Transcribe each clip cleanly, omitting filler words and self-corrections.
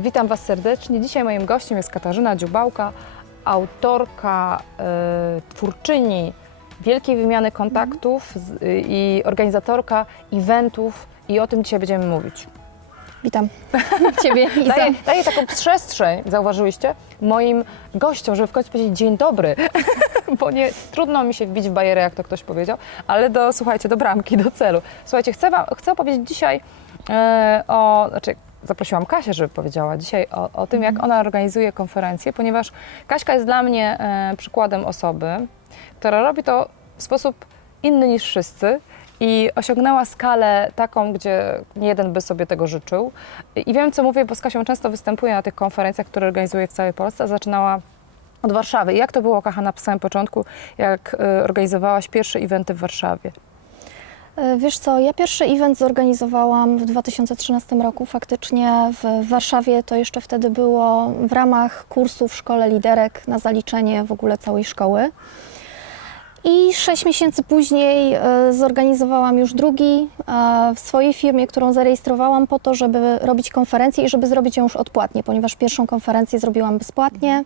Witam Was serdecznie. Dzisiaj moim gościem jest Katarzyna Dziubałka, autorka, twórczyni wielkiej wymiany kontaktów i organizatorka eventów i o tym dzisiaj będziemy mówić. Witam Ciebie, Iza. Daję taką przestrzeń, zauważyłyście, moim gościom, żeby w końcu powiedzieć dzień dobry, bo nie, trudno mi się wbić w barierę, jak to ktoś powiedział, ale słuchajcie, do bramki, do celu. Słuchajcie, chcę opowiedzieć dzisiaj zaprosiłam Kasię, żeby powiedziała dzisiaj o tym, jak ona organizuje konferencje, ponieważ Kaśka jest dla mnie przykładem osoby, która robi to w sposób inny niż wszyscy i osiągnęła skalę taką, gdzie nie jeden by sobie tego życzył. I wiem, co mówię, bo z Kasią często występuję na tych konferencjach, które organizuję w całej Polsce, a zaczynała od Warszawy. I jak to było, kochana, na samym początku, jak organizowałaś pierwsze eventy w Warszawie? Wiesz co, ja pierwszy event zorganizowałam w 2013 roku, faktycznie w Warszawie. To jeszcze wtedy było w ramach kursu w Szkole Liderek na zaliczenie w ogóle całej szkoły. I 6 miesięcy później zorganizowałam już drugi w swojej firmie, którą zarejestrowałam po to, żeby robić konferencję i żeby zrobić ją już odpłatnie, ponieważ pierwszą konferencję zrobiłam bezpłatnie.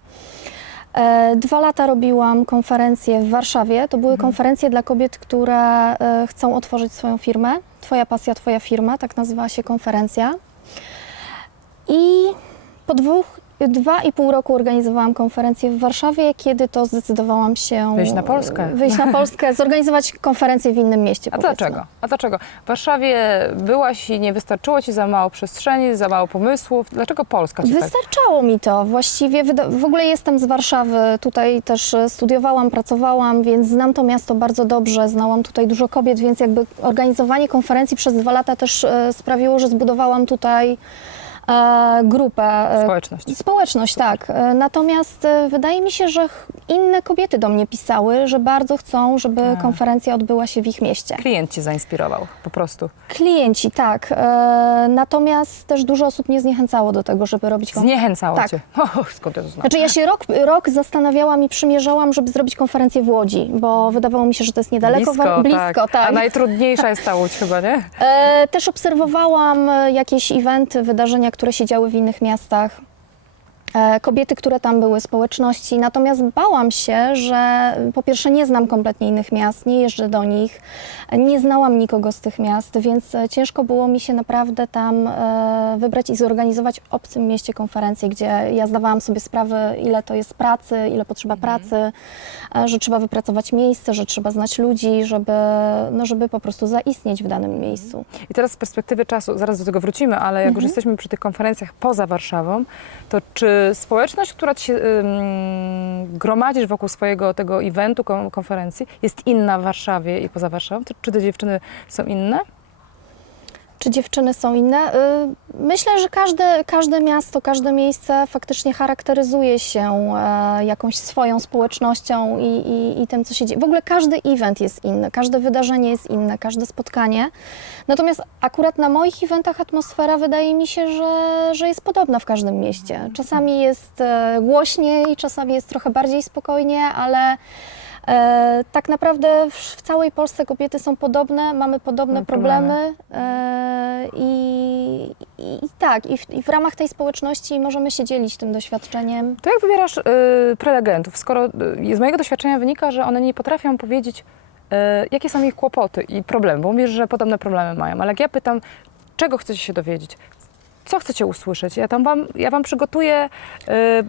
2 lata robiłam konferencje w Warszawie. To były konferencje dla kobiet, które chcą otworzyć swoją firmę. Twoja pasja, twoja firma, tak nazywała się konferencja. I po 2,5 roku organizowałam konferencję w Warszawie, kiedy to zdecydowałam się wyjść na Polskę. Zorganizować konferencję w innym mieście. A dlaczego? W Warszawie byłaś i nie wystarczyło Ci za mało przestrzeni, za mało pomysłów. Dlaczego Polska Ci Wystarczało mi to. Właściwie w ogóle jestem z Warszawy. Tutaj też studiowałam, pracowałam, więc znam to miasto bardzo dobrze. Znałam tutaj dużo kobiet, więc jakby organizowanie konferencji przez 2 lata też sprawiło, że zbudowałam tutaj grupę. Społeczność, tak. Natomiast wydaje mi się, że inne kobiety do mnie pisały, że bardzo chcą, żeby konferencja odbyła się w ich mieście. Klient Cię zainspirował, po prostu. Klienci, tak. Natomiast też dużo osób mnie zniechęcało do tego, żeby robić konferencję. Zniechęcało tak. Cię? Skąd ja to znam? Znaczy ja się rok zastanawiałam i przymierzałam, żeby zrobić konferencję w Łodzi, bo wydawało mi się, że to jest niedaleko. Blisko, tak. A najtrudniejsza jest ta Łódź chyba, nie? Też obserwowałam jakieś eventy, wydarzenia, które się działy w innych miastach. Kobiety, które tam były, społeczności. Natomiast bałam się, że po pierwsze nie znam kompletnie innych miast, nie jeżdżę do nich, nie znałam nikogo z tych miast, więc ciężko było mi się naprawdę tam wybrać i zorganizować w obcym mieście konferencję, gdzie ja zdawałam sobie sprawę, ile to jest pracy, ile potrzeba pracy, że trzeba wypracować miejsce, że trzeba znać ludzi, żeby po prostu zaistnieć w danym miejscu. I teraz z perspektywy czasu, zaraz do tego wrócimy, ale jak już jesteśmy przy tych konferencjach poza Warszawą, to czy społeczność, która Ci się gromadzisz wokół swojego tego eventu, konferencji, jest inna w Warszawie i poza Warszawą? Czy te dziewczyny są inne? Czy dziewczyny są inne? Myślę, że każde miasto, każde miejsce faktycznie charakteryzuje się jakąś swoją społecznością i tym, co się dzieje. W ogóle każdy event jest inny, każde wydarzenie jest inne, każde spotkanie. Natomiast akurat na moich eventach atmosfera wydaje mi się, że jest podobna w każdym mieście. Czasami jest głośniej, czasami jest trochę bardziej spokojnie, ale tak naprawdę w całej Polsce kobiety są podobne, mamy podobne problemy i w ramach tej społeczności możemy się dzielić tym doświadczeniem. To jak wybierasz prelegentów, skoro z mojego doświadczenia wynika, że one nie potrafią powiedzieć, jakie są ich kłopoty i problemy, bo mówisz, że podobne problemy mają, ale jak ja pytam, czego chcecie się dowiedzieć, co chcecie usłyszeć? Ja wam przygotuję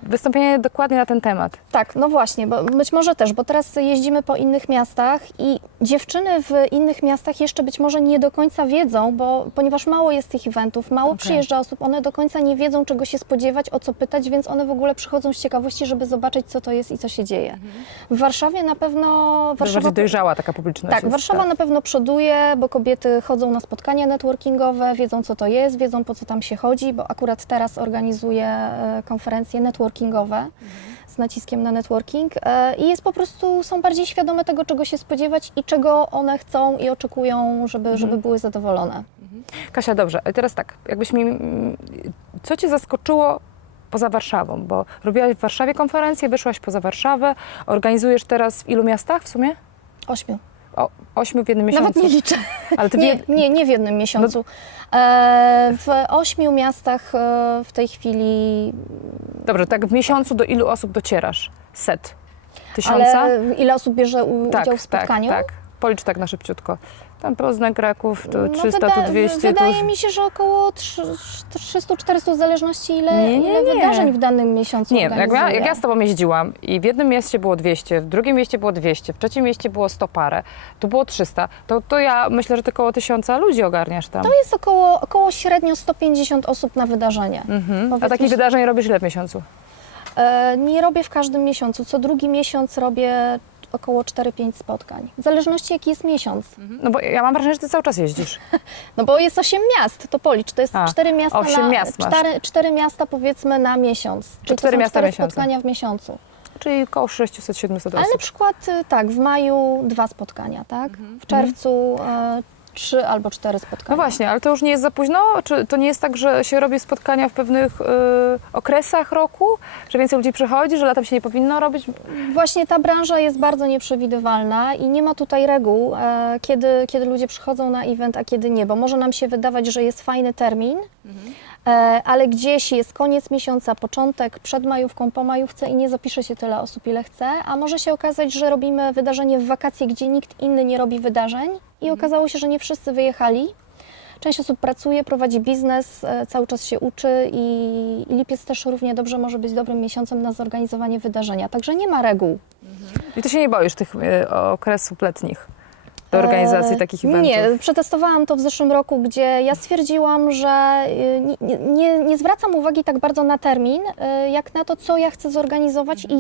wystąpienie dokładnie na ten temat. Tak, no właśnie, bo być może też, bo teraz jeździmy po innych miastach i dziewczyny w innych miastach jeszcze być może nie do końca wiedzą, ponieważ mało jest tych eventów, mało przyjeżdża osób, one do końca nie wiedzą, czego się spodziewać, o co pytać, więc one w ogóle przychodzą z ciekawości, żeby zobaczyć, co to jest i co się dzieje. W Warszawie na pewno... Bardziej dojrzała taka publiczność. Tak, Warszawa na pewno przoduje, bo kobiety chodzą na spotkania networkingowe, wiedzą, co to jest, wiedzą, po co tam się chodzi, bo akurat teraz organizuję konferencje networkingowe z naciskiem na networking i jest po prostu, są bardziej świadome tego, czego się spodziewać i czego one chcą i oczekują, żeby były zadowolone. Kasia, dobrze, teraz tak, co Cię zaskoczyło poza Warszawą? Bo robiłaś w Warszawie konferencję, wyszłaś poza Warszawę, organizujesz teraz w ilu miastach w sumie? 8. 8 w jednym miesiącu? Nawet nie liczę. Ale ty Nie w jednym miesiącu. W 8 miastach w tej chwili. Dobrze, tak w miesiącu do ilu osób docierasz? 100? 1000? Ale ile osób bierze udział w spotkaniu? Tak. Policz tak na szybciutko. Tam Poznań, Kraków, to No 300, to 200. Wydaje mi się, że około 300-400 w zależności ile Nie. wydarzeń w danym miesiącu Nie, organizuje. jak ja z tobą jeździłam i w jednym mieście było 200, w drugim mieście było 200, w trzecim mieście było 100 parę, tu było 300, to ja myślę, że ty około 1000 ludzi ogarniasz tam. To jest około średnio 150 osób na wydarzenie. A takich wydarzeń robisz ile w miesiącu? Nie robię w każdym miesiącu. Co drugi miesiąc robię około 4-5 spotkań. W zależności jaki jest miesiąc. No bo ja mam wrażenie, że ty cały czas jeździsz. No bo jest 8 miast, to policz. To jest 4 miasta 8 miast masz. 4 miasta powiedzmy na miesiąc. Czyli 4 to są miasta 4 miesiąca. spotkania w miesiącu. Czyli około 600-700 Ale na osób. przykład tak, w maju 2 spotkania, tak? W czerwcu 3 albo 4 spotkania. No właśnie, ale to już nie jest za późno? Czy to nie jest tak, że się robi spotkania w pewnych okresach roku? Że więcej ludzi przychodzi, że latem się nie powinno robić? Właśnie ta branża jest bardzo nieprzewidywalna i nie ma tutaj reguł, kiedy ludzie przychodzą na event, a kiedy nie, bo może nam się wydawać, że jest fajny termin, ale gdzieś jest koniec miesiąca, początek, przed majówką, po majówce i nie zapisze się tyle osób, ile chce, a może się okazać, że robimy wydarzenie w wakacje, gdzie nikt inny nie robi wydarzeń i okazało się, że nie wszyscy wyjechali. Część osób pracuje, prowadzi biznes, cały czas się uczy i lipiec też równie dobrze może być dobrym miesiącem na zorganizowanie wydarzenia, także nie ma reguł. I ty się nie boisz tych okresów letnich do organizacji takich eventów? Nie, przetestowałam to w zeszłym roku, gdzie ja stwierdziłam, że nie zwracam uwagi tak bardzo na termin, jak na to, co ja chcę zorganizować i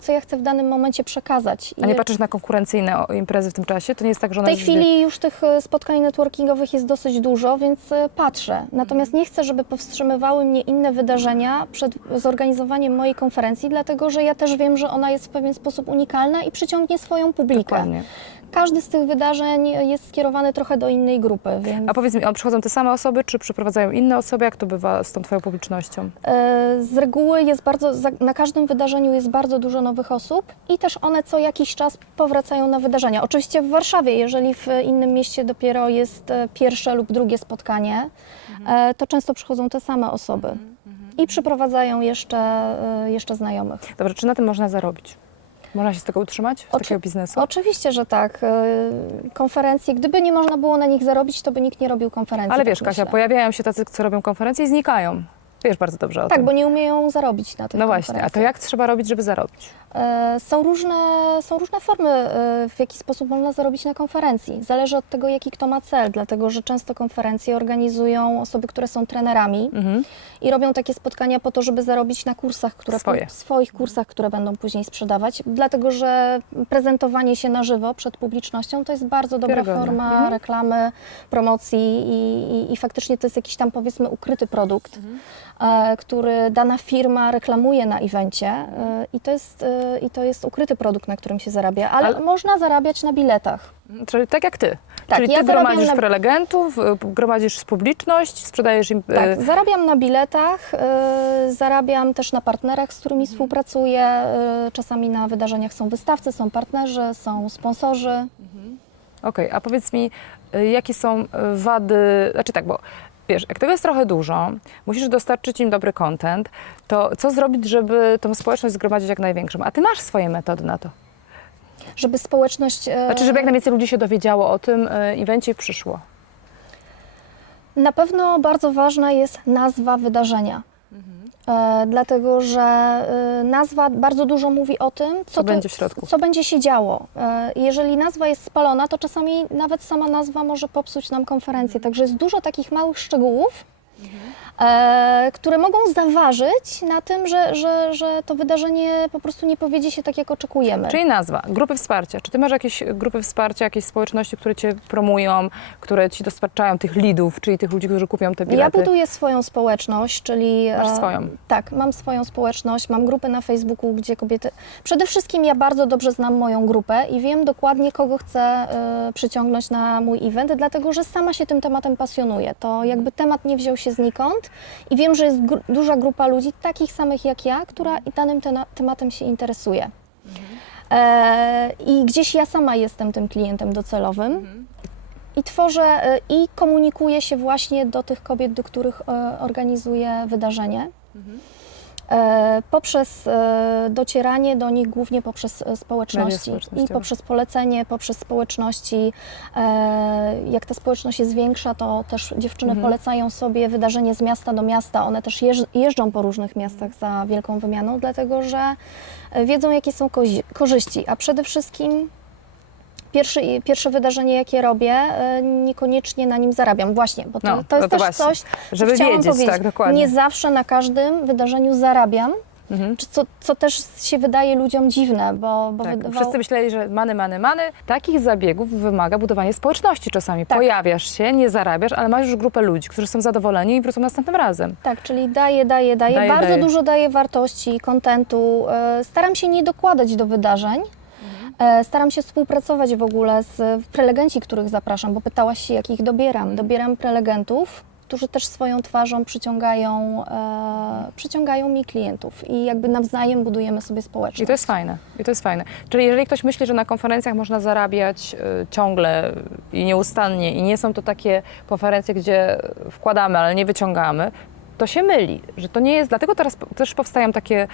co ja chcę w danym momencie przekazać. A nie patrzysz na konkurencyjne imprezy w tym czasie? To nie jest tak, że W one tej chwili już tych spotkań networkingowych jest dosyć dużo, więc patrzę. Natomiast nie chcę, żeby powstrzymywały mnie inne wydarzenia przed zorganizowaniem mojej konferencji, dlatego że ja też wiem, że ona jest w pewien sposób unikalna i przyciągnie swoją publikę. Dokładnie. Każdy z tych wydarzeń jest skierowany trochę do innej grupy, więc A powiedz mi, przychodzą te same osoby, czy przyprowadzają inne osoby? Jak to bywa z tą twoją publicznością? z reguły na każdym wydarzeniu jest bardzo dużo nowych osób i też one co jakiś czas powracają na wydarzenia. Oczywiście w Warszawie, jeżeli w innym mieście dopiero jest pierwsze lub drugie spotkanie, to często przychodzą te same osoby i przyprowadzają jeszcze znajomych. Dobrze, czy na tym można zarobić? Można się z tego utrzymać, z takiego biznesu? Oczywiście, że tak. Konferencje, gdyby nie można było na nich zarobić, to by nikt nie robił konferencji. Ale tak wiesz, Kasia, myślę. pojawiają się tacy, co robią konferencje i znikają. Wiesz bardzo dobrze o Tak, tym. bo nie umieją zarobić na tych No właśnie, a to konferencjach. jak trzeba robić, żeby zarobić? Są różne formy, w jaki sposób można zarobić na konferencji. Zależy od tego, jaki kto ma cel, dlatego że często konferencje organizują osoby, które są trenerami i robią takie spotkania po to, żeby zarobić na kursach, swoich kursach, które będą później sprzedawać, dlatego że prezentowanie się na żywo przed publicznością to jest bardzo dobra Wiarygodne. forma reklamy, promocji i faktycznie to jest jakiś tam powiedzmy ukryty produkt, który dana firma reklamuje na evencie i to jest ukryty produkt, na którym się zarabia, ale można zarabiać na biletach. Czyli tak jak ty. Tak, Czyli ja ty zarabiam gromadzisz na- prelegentów, gromadzisz publiczność, sprzedajesz im... Tak, zarabiam na biletach, zarabiam też na partnerach, z którymi współpracuję. Czasami na wydarzeniach są wystawcy, są partnerzy, są sponsorzy. Okej, a powiedz mi, jakie są wady... Znaczy tak, bo wiesz, jak tego jest trochę dużo, musisz dostarczyć im dobry content, to co zrobić, żeby tą społeczność zgromadzić jak największą? A ty masz swoje metody na to. Żeby społeczność... Znaczy, żeby jak najwięcej ludzi się dowiedziało o tym evencie i przyszło. Na pewno bardzo ważna jest nazwa wydarzenia. Dlatego, że nazwa bardzo dużo mówi o tym, Co będzie w środku. co będzie się działo. Jeżeli nazwa jest spalona, to czasami nawet sama nazwa może popsuć nam konferencję. Także jest dużo takich małych szczegółów, które mogą zaważyć na tym, że to wydarzenie po prostu nie powiedzie się tak, jak oczekujemy. Czyli nazwa, grupy wsparcia. Czy ty masz jakieś grupy wsparcia, jakieś społeczności, które cię promują, które ci dostarczają tych leadów, czyli tych ludzi, którzy kupią te bilety? Ja buduję swoją społeczność, czyli... Masz swoją? Tak, mam swoją społeczność, mam grupy na Facebooku, gdzie kobiety... Przede wszystkim ja bardzo dobrze znam moją grupę i wiem dokładnie, kogo chcę przyciągnąć na mój event, dlatego że sama się tym tematem pasjonuję. To jakby temat nie wziął się znikąd i wiem, że jest duża grupa ludzi, takich samych jak ja, która i danym tematem się interesuje. I gdzieś ja sama jestem tym klientem docelowym. I tworzę i komunikuję się właśnie do tych kobiet, do których organizuję wydarzenie. Poprzez docieranie do nich głównie poprzez społeczności i poprzez polecenie, poprzez społeczności. Jak ta społeczność jest większa, to też dziewczyny polecają sobie wydarzenie z miasta do miasta. One też jeżdżą po różnych miastach za wielką wymianą, dlatego że wiedzą, jakie są korzyści, a przede wszystkim pierwsze wydarzenie, jakie robię, niekoniecznie na nim zarabiam. Właśnie, bo to jest też właśnie, coś, żeby co chciałam wiedzieć, powiedzieć. tak, dokładnie. Nie zawsze na każdym wydarzeniu zarabiam, co też się wydaje ludziom dziwne, bo Wszyscy myśleli, że many. Takich zabiegów wymaga budowanie społeczności czasami. Tak. Pojawiasz się, nie zarabiasz, ale masz już grupę ludzi, którzy są zadowoleni i wrócą następnym razem. Tak, czyli daję. Bardzo dużo daję wartości, kontentu. Staram się nie dokładać do wydarzeń. Staram się współpracować w ogóle z prelegenci, których zapraszam, bo pytałaś się, jakich dobieram. Dobieram prelegentów, którzy też swoją twarzą przyciągają mi klientów i jakby nawzajem budujemy sobie społeczność. I to jest fajne. Czyli jeżeli ktoś myśli, że na konferencjach można zarabiać ciągle i nieustannie i nie są to takie konferencje, gdzie wkładamy, ale nie wyciągamy, to się myli, że to nie jest, dlatego teraz też powstają takie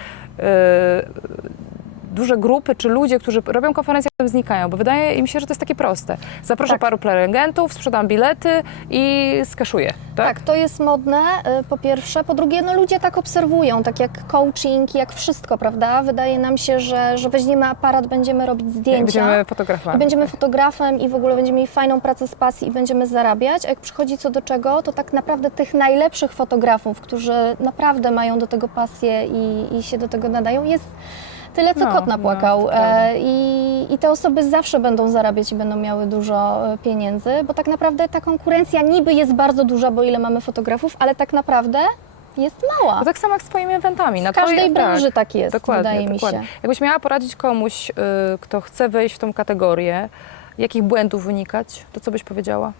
duże grupy czy ludzie, którzy robią konferencje, a potem znikają, bo wydaje im się, że to jest takie proste. Zaproszę paru prelegentów, sprzedam bilety i skaszuję. Tak, to jest modne, po pierwsze. Po drugie, ludzie tak obserwują, tak jak coaching, jak wszystko, prawda? Wydaje nam się, że weźmiemy aparat, będziemy robić zdjęcia. Będziemy fotografami. I będziemy fotografem i w ogóle będziemy mieli fajną pracę z pasji i będziemy zarabiać, a jak przychodzi co do czego, to tak naprawdę tych najlepszych fotografów, którzy naprawdę mają do tego pasję i się do tego nadają, jest tyle, co kot napłakał. I te osoby zawsze będą zarabiać i będą miały dużo pieniędzy, bo tak naprawdę ta konkurencja niby jest bardzo duża, bo ile mamy fotografów, ale tak naprawdę jest mała. To tak samo jak z Twoimi eventami. W każdej branży tak jest, wydaje mi się. Jakbyś miała poradzić komuś, kto chce wejść w tą kategorię, jakich błędów wynikać, to co byś powiedziała?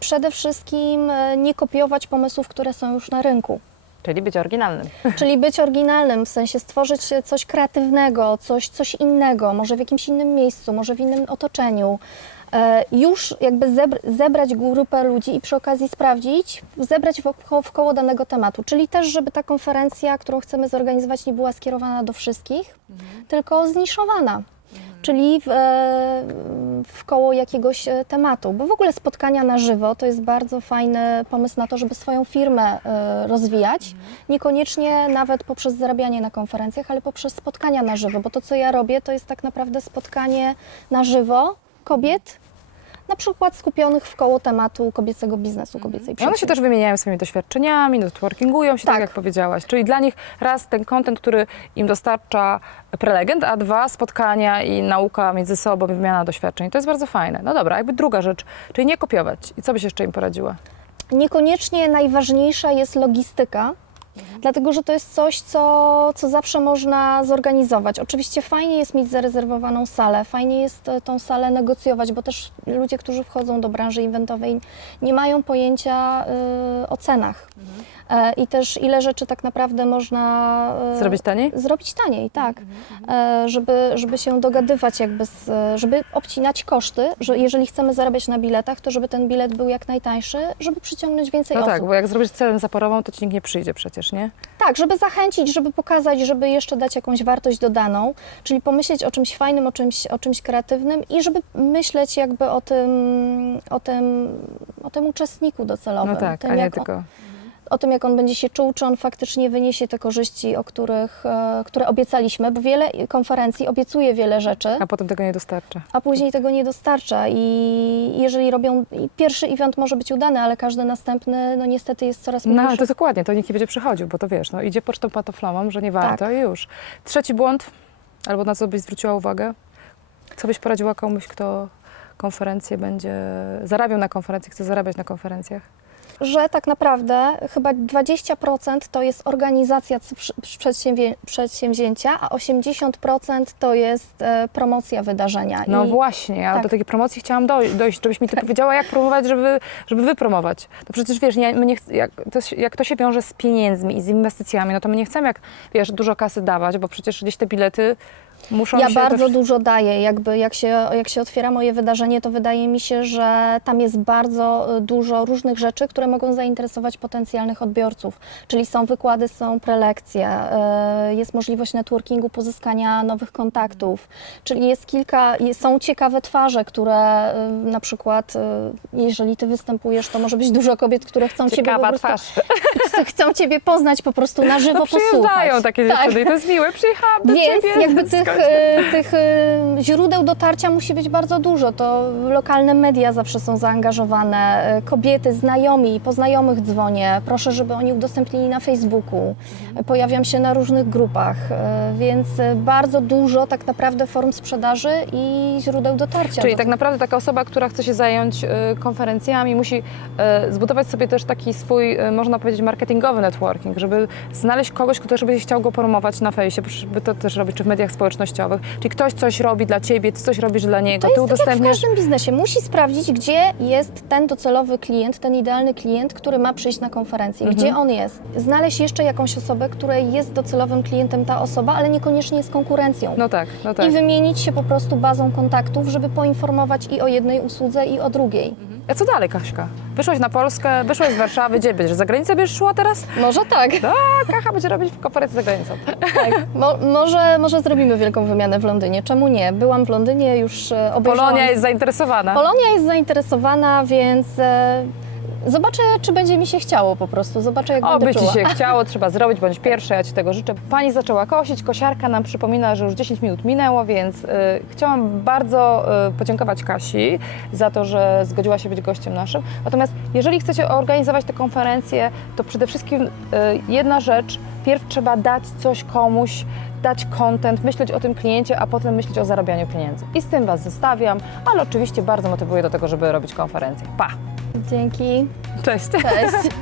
Przede wszystkim nie kopiować pomysłów, które są już na rynku. Czyli być oryginalnym. Czyli być oryginalnym, w sensie stworzyć coś kreatywnego, coś innego, może w jakimś innym miejscu, może w innym otoczeniu. Już jakby zebrać grupę ludzi i przy okazji sprawdzić, zebrać w koło danego tematu. Czyli też, żeby ta konferencja, którą chcemy zorganizować, nie była skierowana do wszystkich, tylko zniszowana. Czyli w koło jakiegoś tematu. Bo w ogóle spotkania na żywo to jest bardzo fajny pomysł na to, żeby swoją firmę rozwijać. Niekoniecznie nawet poprzez zarabianie na konferencjach, ale poprzez spotkania na żywo. Bo to, co ja robię, to jest tak naprawdę spotkanie na żywo kobiet, na przykład skupionych w koło tematu kobiecego biznesu, kobiecej I one się też wymieniają swoimi doświadczeniami, networkingują się, tak jak powiedziałaś. Czyli dla nich raz ten content, który im dostarcza prelegent, a dwa spotkania i nauka między sobą i wymiana doświadczeń. To jest bardzo fajne. No dobra, jakby druga rzecz, czyli nie kopiować. I co byś jeszcze im poradziła? Niekoniecznie najważniejsza jest logistyka. Dlatego, że to jest coś, co zawsze można zorganizować. Oczywiście fajnie jest mieć zarezerwowaną salę, fajnie jest tą salę negocjować, bo też ludzie, którzy wchodzą do branży eventowej, nie mają pojęcia o cenach. I też ile rzeczy tak naprawdę można zrobić taniej? Zrobić taniej, tak. Żeby się dogadywać jakby, żeby obcinać koszty, że jeżeli chcemy zarabiać na biletach, to żeby ten bilet był jak najtańszy, żeby przyciągnąć więcej osób. No tak, bo jak zrobisz cenę zaporową, to ci nikt nie przyjdzie przecież, nie? Tak, żeby zachęcić, żeby pokazać, żeby jeszcze dać jakąś wartość dodaną, czyli pomyśleć o czymś fajnym, o czymś kreatywnym i żeby myśleć jakby o tym uczestniku docelowym. No tak, tym, a nie tylko... O tym, jak on będzie się czuł, czy on faktycznie wyniesie te korzyści, które obiecaliśmy, bo wiele konferencji obiecuje wiele rzeczy, a potem tego nie dostarcza. A później tego nie dostarcza i jeżeli robią, pierwszy event może być udany, ale każdy następny, no niestety jest coraz mniejszy. No ale to dokładnie, to nikt nie będzie przychodził, bo to wiesz, no idzie pocztą pantoflową, że nie warto i już. Trzeci błąd, albo na co byś zwróciła uwagę? Co byś poradziła komuś, kto konferencję będzie zarabiał na konferencji, chce zarabiać na konferencjach? Że tak naprawdę chyba 20% to jest organizacja przedsięwzięcia, a 80% to jest promocja wydarzenia. No właśnie, ja do takiej promocji chciałam dojść, żebyś mi ty powiedziała, jak promować, żeby wypromować. To przecież wiesz, my nie jak to się wiąże z pieniędzmi i z inwestycjami, no to my nie chcemy, jak wiesz, dużo kasy dawać, bo przecież gdzieś te bilety Muszą Ja się bardzo też... dużo daję, jakby jak się otwiera moje wydarzenie, to wydaje mi się, że tam jest bardzo dużo różnych rzeczy, które mogą zainteresować potencjalnych odbiorców. Czyli są wykłady, są prelekcje, jest możliwość networkingu, pozyskania nowych kontaktów, czyli są ciekawe twarze, które na przykład, jeżeli ty występujesz, to może być dużo kobiet, które chcą ciebie po Ciekawa prostu, twarz. chcą ciebie poznać po prostu na żywo, posłuchać. Przyjeżdżają takie dziewczyny i to jest miłe, przyjechałam do Więc ciebie. jakby tych źródeł dotarcia musi być bardzo dużo. To lokalne media zawsze są zaangażowane, kobiety, znajomi, po znajomych dzwonię, proszę, żeby oni udostępnili na Facebooku, pojawiam się na różnych grupach, więc bardzo dużo tak naprawdę form sprzedaży i źródeł dotarcia. Czyli tak naprawdę taka osoba, która chce się zająć konferencjami, musi zbudować sobie też taki swój, można powiedzieć, marketingowy networking, żeby znaleźć kogoś, kto też by chciał go promować na fejsie, by to też robić, czy w mediach społecznościowych. Czyli ktoś coś robi dla ciebie, ty coś robisz dla niego, To ty jest tak jak w udostępniasz... każdym biznesie. Musi sprawdzić, gdzie jest ten docelowy klient, ten idealny klient, który ma przyjść na konferencję. Gdzie on jest. Znaleźć jeszcze jakąś osobę, której jest docelowym klientem ta osoba, ale niekoniecznie jest konkurencją. No tak, no tak. I wymienić się po prostu bazą kontaktów, żeby poinformować i o jednej usłudze, i o drugiej. A co dalej, Kaśka? Wyszłaś na Polskę, wyszłaś z Warszawy, gdzie będziesz? Za granicę będziesz szła teraz? Może tak. Kacha będzie robić konferencję za granicą. Tak. Może zrobimy wielką wymianę w Londynie. Czemu nie? Byłam w Londynie, już obejrzałam. Polonia jest zainteresowana. Polonia jest zainteresowana, więc zobaczę, czy będzie mi się chciało po prostu. Zobaczę, jak będę Oby ci czuła. się chciało, trzeba zrobić, bądź pierwsza, ja ci tego życzę. Pani zaczęła kosić, kosiarka nam przypomina, że już 10 minut minęło, więc chciałam bardzo podziękować Kasi za to, że zgodziła się być gościem naszym. Natomiast jeżeli chcecie organizować tę konferencję, to przede wszystkim jedna rzecz, pierw trzeba dać coś komuś, dać content, myśleć o tym kliencie, a potem myśleć o zarabianiu pieniędzy. I z tym Was zostawiam, ale oczywiście bardzo motywuję do tego, żeby robić konferencję. Pa! Dzięki. Cześć! Cześć.